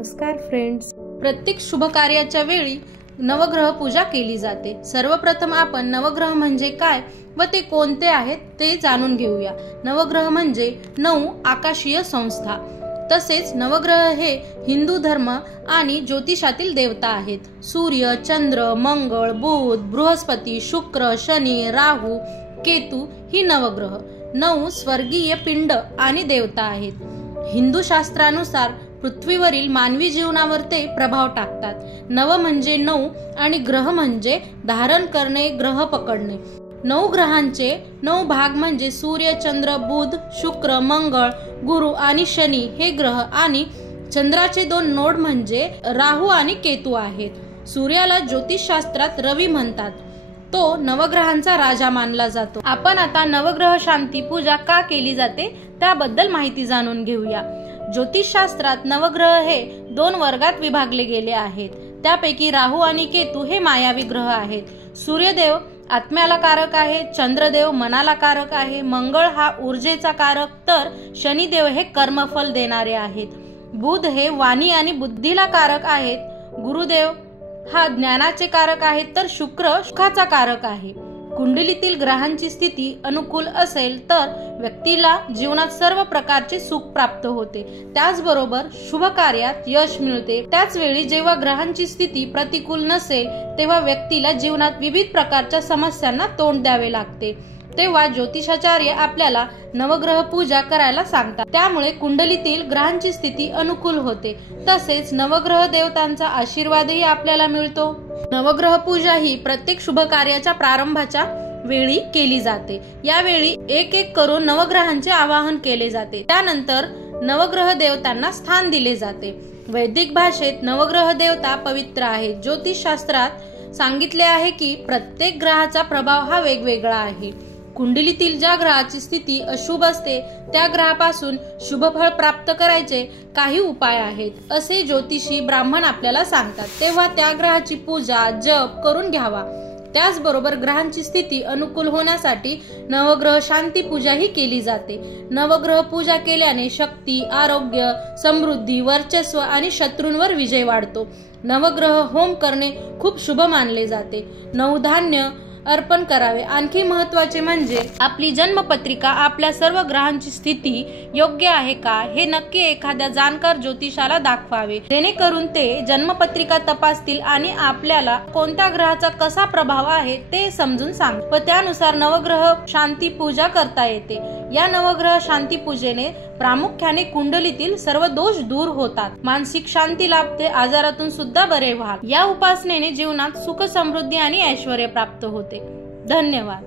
नमस्कार फ्रेंड्स, प्रत्येक शुभ कार्याच्या वेळी नवग्रह पूजा केली जाते। सर्वप्रथम आपण नवग्रह म्हणजे काय व ते कोणते आहेत ते जाणून घेऊया। नवग्रह म्हणजे 9 आकाशीय संस्था। तसेच नवग्रह हे हिंदू धर्म आणि ज्योतिषातील देवता आहेत। सूर्य, चंद्र, मंगळ, बुध, बृहस्पती, शुक्र, शनी, राहू, केतू ही नवग्रह 9 स्वर्गीय पिंड आणि देवता आहेत। हिंदू शास्त्रानुसार पृथ्वीवरील मानवी जीवनावर ते प्रभाव टाकतात। नव म्हणजे 9 आणि ग्रह म्हणजे धारण करणे, ग्रह पकडणे। 9 ग्रहांचे 9 भाग म्हणजे सूर्य, चंद्र, बुध, शुक्र, मंगळ, गुरु आणि शनी हे ग्रह आणि चंद्राचे 2 नोड म्हणजे राहू आणि केतू आहेत। सूर्याला ज्योतिषशास्त्रात रवी म्हणतात। तो नवग्रहांचा राजा मानला जातो। आपण आता नवग्रह शांती पूजा का केली जाते त्याबद्दल माहिती जाणून घेऊया। ज्योतिषशास्त्रात नवग्रह हे 2 वर्गात विभागले गेले आहेत। त्यापैकी राहू आणि केतू हे मायावी ग्रह आहेत। सूर्यदेव आत्म्याला कारक आहे, चंद्रदेव मनाला कारक आहे, मंगळ हा ऊर्जेचा कारक, तर शनिदेव हे कर्मफल देणारे आहेत। बुध हे वाणी आणि बुद्धीला कारक आहेत। गुरुदेव हा ज्ञानाचे कारक आहेत, तर शुक्र सुखाचा कारक आहे। कुंडलीतील ग्रहांची स्थिती अनुकूल असेल तर व्यक्तीला जीवनात सर्व प्रकारचे सुख प्राप्त होते, त्याचबरोबर शुभ कार्यात यश मिळते। त्याच वेळी जेव्हा ग्रहांची स्थिती प्रतिकूल नसेल तेव्हा व्यक्तीला जीवनात विविध प्रकारच्या समस्यांना तोंड द्यावे लागते। तेव्हा ज्योतिषाचार्य आपल्याला नवग्रह पूजा करायला सांगतात। त्यामुळे कुंडलीतील ग्रहांची स्थिती अनुकूल होते, तसेच नवग्रह देवतांचा आशीर्वादही आपल्याला मिळतो। नवग्रह पूजा ही प्रत्येक शुभ कार्याच्या प्रारंभाच्या वेळी केली जाते। यावेळी एक एक करून नवग्रहांचे आवाहन केले जाते। त्यानंतर नवग्रह देवतांना स्थान दिले जाते। वैदिक भाषेत नवग्रह देवता पवित्र आहेत। ज्योतिषशास्त्रात सांगितले आहे की प्रत्येक ग्रहाचा प्रभाव हा वेगवेगळा आहे। कुंडलीतील ज्या ग्रहाची स्थिती अशुभ असते त्या ग्रहापासून शुभ फळ प्राप्त करायचे काही उपाय आहेत असे ज्योतिषी ब्राह्मण आपल्याला सांगतात। तेव्हा त्या ग्रहाची पूजा जप करून घ्यावा। त्याचबरोबर ग्रहांची स्थिती अनुकूल होण्यासाठी नवग्रह शांती पूजा ही केली जाते। नवग्रह पूजा केल्याने शक्ती, आरोग्य, समृद्धी, वर्चस्व आणि शत्रूंवर विजय वाढतो। नवग्रह होम करणे खूप शुभ मानले जाते। नवधान्य अर्पण करावे। आणखी महत्त्वाचे म्हणजे आपली जन्मपत्रिका आपल्या सर्व ग्रहांची स्थिती योग्य आहे का हे नक्की एखाद्या जाणकार ज्योतिषाला दाखवावे, जेणेकरून ते जन्मपत्रिका तपासतील आणि आपल्याला कोणत्या ग्रहाचा कसा प्रभाव आहे ते समजून सांग व त्यानुसार नवग्रह शांती पूजा करता येते। या नवग्रह शांती पूजेने प्रामुख्याने कुंडलीतील सर्व दोष दूर होतात, मानसिक शांती लाभते, आजारातून सुद्धा बरे व्हाल। या उपासनेने जीवनात सुख, समृद्धी आणि ऐश्वर्य प्राप्त होते। धन्यवाद।